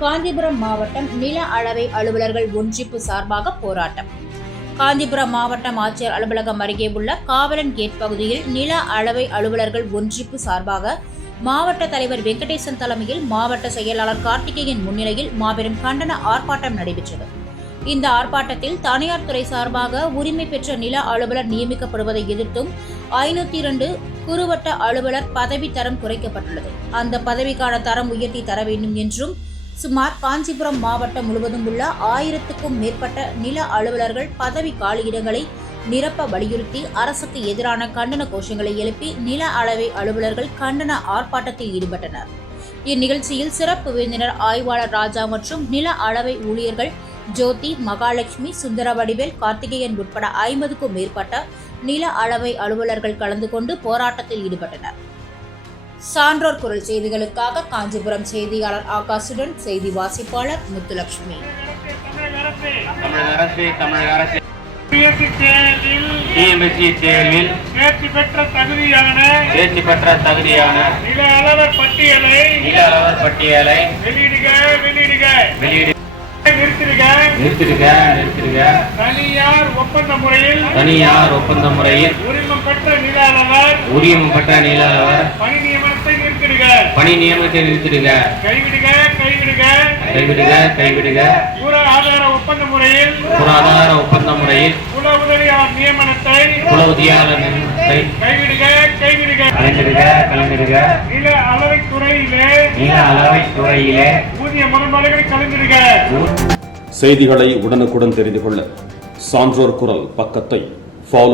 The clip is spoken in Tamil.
காஞ்சிபுரம் மாவட்டம் நில அளவை அலுவலர்கள் ஒன்றிப்பு சார்பாக போராட்டம். காஞ்சிபுரம் மாவட்டம் ஆட்சியர் அலுவலகம் அருகே உள்ள காவலன் கேட் பகுதியில் நில அளவை அலுவலர்கள் ஒன்றிப்பு சார்பாக மாவட்ட தலைவர் வெங்கடேசன் தலைமையில் மாவட்ட செயலாளர் கார்த்திகேயன் முன்னிலையில் மாபெரும் கண்டன ஆர்ப்பாட்டம் நடைபெற்றது. இந்த ஆர்ப்பாட்டத்தில் தனியார் துறை சார்பாக உரிமை பெற்ற நில அலுவலர் நியமிக்கப்படுவதை எதிர்த்தும் ஐநூத்தி இரண்டு குறுவட்ட அலுவலர் பதவி தரம் குறைக்கப்பட்டுள்ளது. அந்த பதவிக்கான தரம் உயர்த்தி தர வேண்டும் என்றும் சுமார் காஞ்சிபுரம் மாவட்டம் முழுவதும் உள்ள ஆயிரத்துக்கும் மேற்பட்ட நில அலுவலர்கள் பதவி காலியிடங்களை நிரப்ப வலியுறுத்தி அரசுக்கு எதிரான கண்டன கோஷங்களை எழுப்பி நில அளவை அலுவலர்கள் கண்டன ஆர்ப்பாட்டத்தில் ஈடுபட்டனர். இந்நிகழ்ச்சியில் சிறப்பு விருந்தினர் ஆய்வாளர் ராஜா மற்றும் நில அளவை ஊழியர்கள் ஜோதி மகாலட்சுமி சுந்தரவடிவேல் கார்த்திகேயன் உட்பட ஐம்பதுக்கும் மேற்பட்ட நில அளவை அலுவலர்கள் கலந்து கொண்டு போராட்டத்தில் ஈடுபட்டனர். சான்றோர் குரல் செய்திகளுக்காக காஞ்சிபுரம் செய்தியாளர் ஆகாசுடன் செய்தி வாசிப்பாளர் முத்துலட்சுமி. தேர்வில் தேர்ச்சி பெற்ற தகுதியான தேர்ச்சி பெற்ற தகுதியான நில அளவர் பட்டியலை நில அளவர் பட்டியலை வெளியிடுக வெளியிடுக. வெளியிடு நிறுத்திடுக. நிறுத்திடுக நிறுத்திடுக. தனியார் ஒப்பந்த முறையில் தனியார் ஒப்பந்த முறையில் அளவர் உரிமம் பெற்ற நில அளவர் பணி நியமனத்தை நிறுத்திடுக பணி நியமனத்தை நிறுத்திடுக கைவிடுக கைவிடுக. கைவிடுக கைவிடுக. புற ஆதார ஒப்பந்த முறையில் புராதார ஒப்பந்த முறையில் குல உதவியாளர் நியமனத்தை குல உதவியாளர் நியமனத்தை கைவிடுக கைவிடுக. கலைஞருக கலைஞருக நில அளவை துறையிலே நில அளவை துறையிலே ஊதிய முரண்பாடுகளை கலந்திடுக செய்திகளை உடனுக்குடன் தெரிந்து கொள்ள சான்றோர் குரல் பக்கத்தை ஃபாலோ